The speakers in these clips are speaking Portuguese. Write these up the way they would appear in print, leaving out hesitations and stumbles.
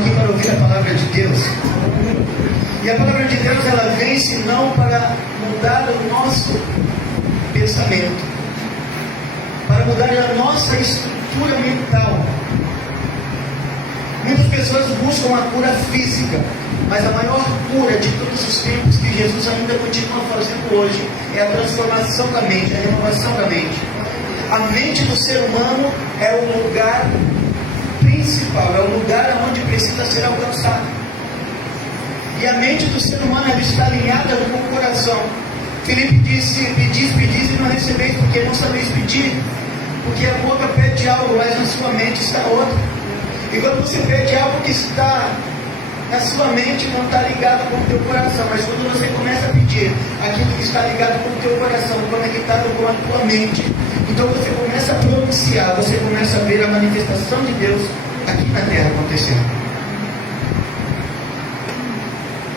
aqui para ouvir a palavra de Deus. E a palavra de Deus, ela vem senão para mudar o nosso pensamento, para mudar a nossa estrutura mental. Muitas pessoas buscam a cura física, mas a maior cura de todos os tempos que Jesus ainda continua fazendo hoje é a transformação da mente, a renovação da mente. A mente do ser humano é o lugar principal, é o lugar onde precisa ser alcançado. E a mente do ser humano, ela está alinhada com o coração. Filipe disse: pedis e não recebeis, porque não sabeis pedir. Porque a boca pede algo, mas na sua mente está outra. E quando você pede algo que está na sua mente, não está ligado com o teu coração. Mas quando você começa a pedir aquilo que está ligado com o teu coração, conectado com a tua mente, então você começa a pronunciar, você começa a ver a manifestação de Deus aqui na terra acontecendo.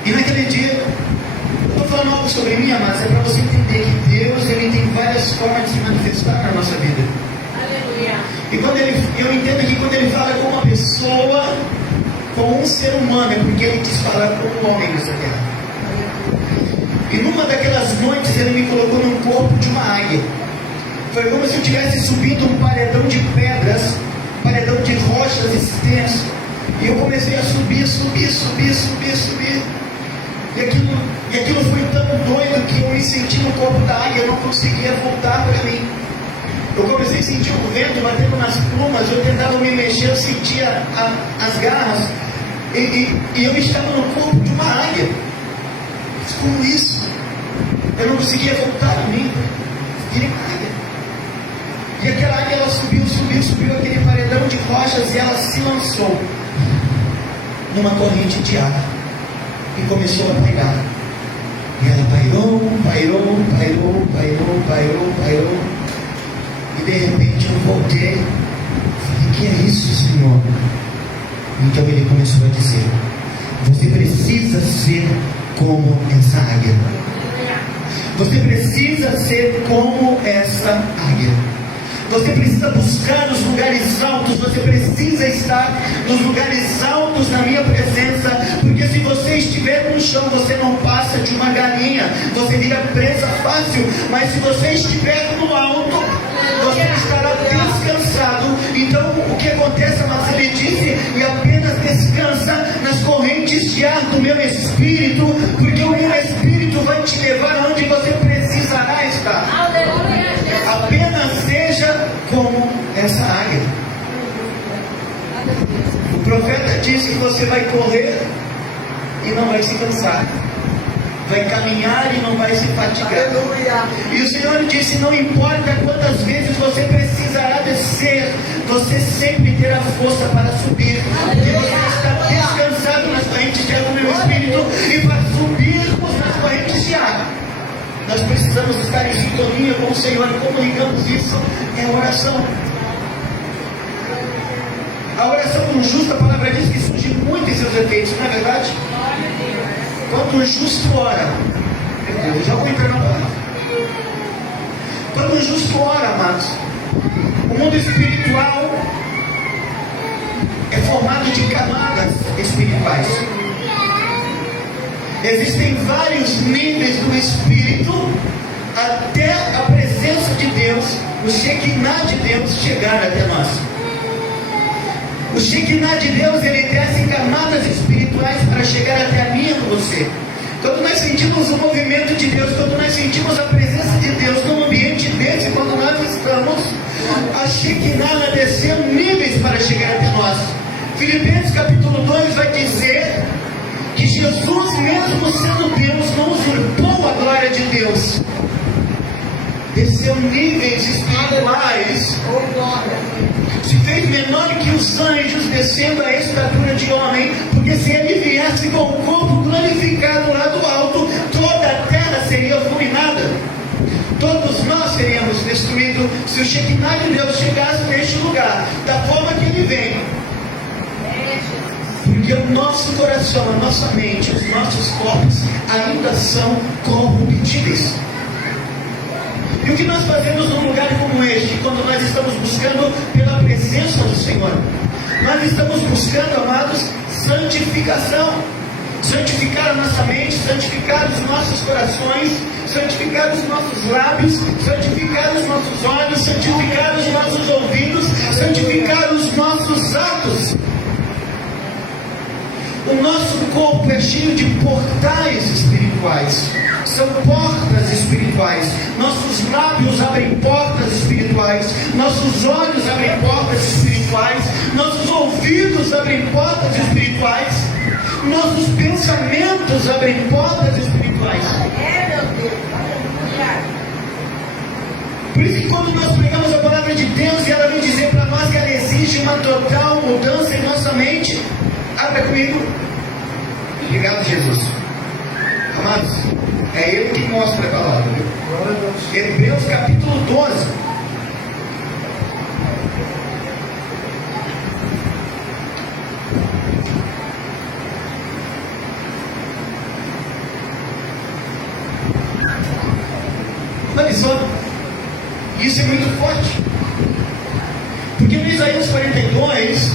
E naquele dia, eu estou falando algo sobre mim, amados, é para você entender que Deus, ele tem várias formas de se manifestar na nossa vida. Aleluia. E eu entendo que quando ele fala com uma pessoa, com um ser humano, é porque ele quis falar com um homem nessa terra. E numa daquelas noites, ele me colocou no corpo de uma águia. Foi como se eu estivesse subindo um paredão de pedras, paredão de rochas extenso. E eu comecei a subir. E aquilo foi tão doido que eu me senti no corpo da águia, eu não conseguia voltar para mim. Eu comecei a sentir o vento batendo nas plumas, eu tentava me mexer, eu sentia as garras, e eu estava no corpo de uma águia. Mas como isso? Eu não conseguia voltar a mim. Virei uma águia. E aquela águia, ela subiu aquele paredão de rochas, e ela se lançou numa corrente de água e começou a pairar. E ela pairou. E de repente eu voltei. Falei: que é isso, Senhor? Então ele começou a dizer: você precisa ser como essa águia. Você precisa ser como essa águia. Você precisa buscar os lugares altos. Você precisa estar nos lugares altos na minha presença. Porque se você estiver no chão, você não passa de uma galinha. Você vira presa fácil. Mas se você estiver no alto, você estará descansado. Então o que acontece? Mas ele disse: e apenas descansa nas correntes de ar do meu espírito. Porque o meu espírito vai te levar onde você precisará estar. Aleluia. Apenas seja como essa águia. O profeta disse que você vai correr e não vai se cansar, vai caminhar e não vai se fatigar. Aleluia. E o Senhor disse: não importa quantas vezes você precisará descer, você sempre terá força para subir. Porque você está descansado nas correntes de água do meu espírito, e para subirmos nas correntes de água, nós precisamos estar em sintonia com o Senhor. E como ligamos isso? É a oração. A oração do justo, a palavra diz que surge muito em seus efeitos, não é verdade? Quando o justo ora, eu já vou entrar na palavra. Quando o justo ora, amados, o mundo espiritual é formado de camadas espirituais. Existem vários níveis do Espírito até a presença de Deus, o Shekinah de Deus, chegar até nós. O Shekinah de Deus, ele desce em camadas espirituais para chegar até a mim e a você. Quando nós sentimos o movimento de Deus, quando nós sentimos a presença de Deus num ambiente desse, quando nós estamos, a Shekinah, ela desceu níveis para chegar até nós. Filipenses capítulo 2 vai dizer que Jesus, mesmo sendo Deus, não usurpou a glória de Deus. Desceu níveis espirituais, se fez menor que os anjos, descendo a estatura de homem. Porque se ele viesse com o corpo glorificado lá do alto, toda a terra seria fulminada, todos nós seríamos destruídos. Se o Shekinah de Deus chegasse neste lugar da forma que ele vem, porque o nosso coração, a nossa mente, os nossos corpos ainda são corruptíveis. E o que nós fazemos num lugar como este, quando nós estamos buscando pela presença do Senhor? Nós estamos buscando, amados, santificação. Santificar a nossa mente, santificar os nossos corações, santificar os nossos lábios, santificar os nossos olhos, santificar os nossos ouvidos, santificar os nossos atos. O nosso corpo é cheio de portais espirituais, são portas espirituais. Nossos lábios abrem portas espirituais, nossos olhos abrem portas espirituais, nossos ouvidos abrem portas espirituais, nossos pensamentos abrem portas espirituais. Por isso que quando nós pregamos a palavra de Deus e ela vem dizer para nós que ela exige uma total mudança em nossa mente, abra comigo. Obrigado, Jesus. Amados, é Ele que mostra a palavra. Hebreus capítulo 12. Olha só, isso é muito forte. Porque no Isaías 42,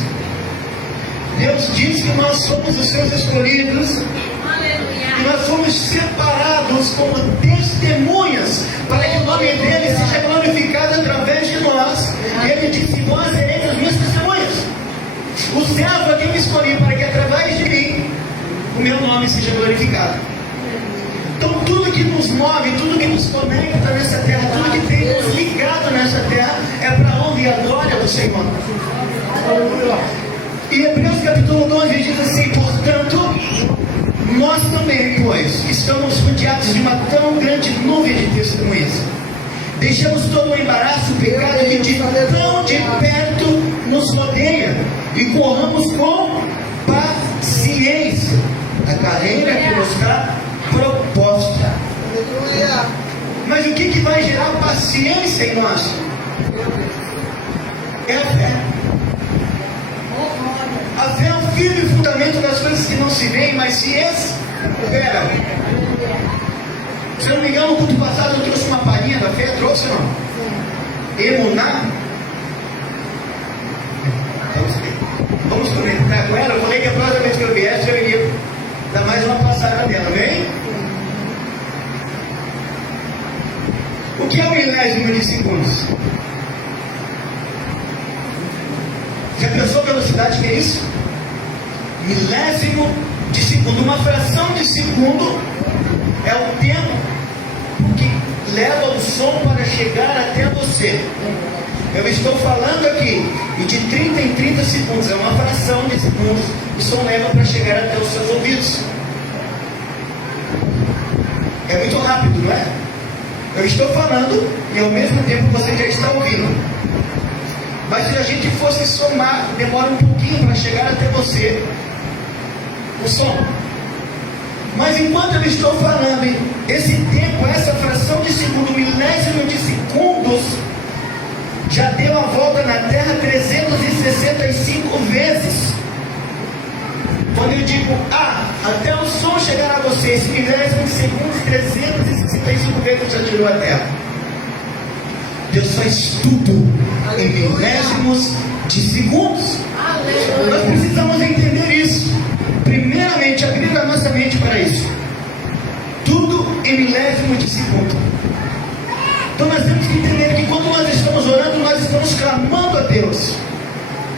Deus diz que nós somos os seus escolhidos, que nós somos separados como testemunhas, para que o nome dele seja glorificado através de nós. E ele disse: vós sereis as minhas testemunhas. O servo a quem eu escolhi, para que através de mim o meu nome seja glorificado. Então tudo que nos move, tudo que nos conecta nessa terra, tudo que tem nos ligado nessa terra, é para a honra e a glória do Senhor. E Hebreus capítulo 12 diz assim: portanto, nós também, pois, estamos rodeados de uma tão grande nuvem de testemunhas. Deixamos todo o embaraço, o pecado que de tão de perto nos rodeia, e corramos com paciência a carreira que nos está proposta. Mas o que vai gerar paciência em nós? É a fé. A fé é o firme fundamento das coisas que não se veem, mas se espera. Se eu não me engano, no culto passado eu trouxe uma palhinha da fé, trouxe ou não? Emuná. Vamos conectar com ela. Eu falei que a próxima vez que eu viesse, eu iria dar mais uma passada dela, vem? O que é o milésimo de segundos? Já pensou a velocidade que é isso? Milésimo de segundo. Uma fração de segundo é o tempo que leva o som para chegar até você. Eu estou falando aqui, e de 30 em 30 segundos, é uma fração de segundos, o som leva para chegar até os seus ouvidos. É muito rápido, não é? Eu estou falando e ao mesmo tempo você já está ouvindo. Mas se a gente fosse somar, demora um pouquinho para chegar até você o som. Mas enquanto eu estou falando, esse tempo, essa fração de segundo, milésimo de segundos, já deu a volta na Terra 365 vezes. Quando eu digo até o som chegar a você, esse milésimo de segundos, 365 vezes já tirou a Terra. Deus faz tudo em milésimos de segundos. Nós precisamos entender isso. Primeiramente, abrir a nossa mente para isso. Tudo em milésimo de segundo. Então nós temos que entender que quando nós estamos orando, nós estamos clamando a Deus.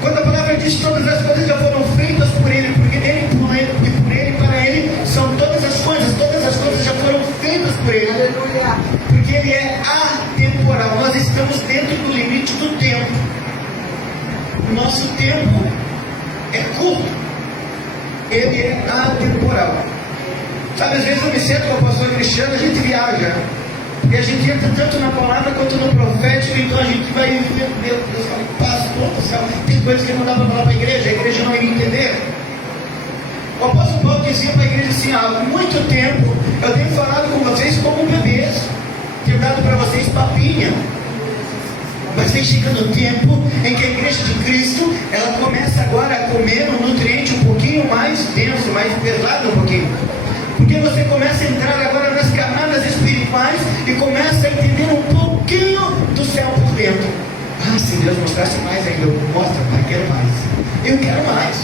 Quando a palavra diz que todas as coisas já foram feitas por Ele, porque nele, por Ele e por Ele, para Ele, são todas as coisas já foram feitas por Ele. Aleluia. Porque Ele é atemporal. Nós estamos dentro do limite do tempo. O nosso tempo é curto. Ele é atemporal. Sabe, às vezes eu me sento com o pastor Cristiano, a gente viaja. E a gente entra tanto na palavra quanto no profético, então a gente vai ver, meu Deus, pastor do céu, tem coisas que não dá para falar para a igreja não iria entender. O apóstolo Paulo dizia para a igreja assim: há muito tempo eu tenho falado com vocês como bebês, tenho dado para vocês papinha. Mas vem chegando o tempo em que a igreja de Cristo, ela começa agora a comer um nutriente um pouquinho mais denso, mais pesado um pouquinho. Porque você começa a entrar agora nas camadas espirituais e começa a entender um pouquinho do céu por dentro. Se Deus mostrasse mais ainda, mostra, Pai, quero mais. Eu quero mais.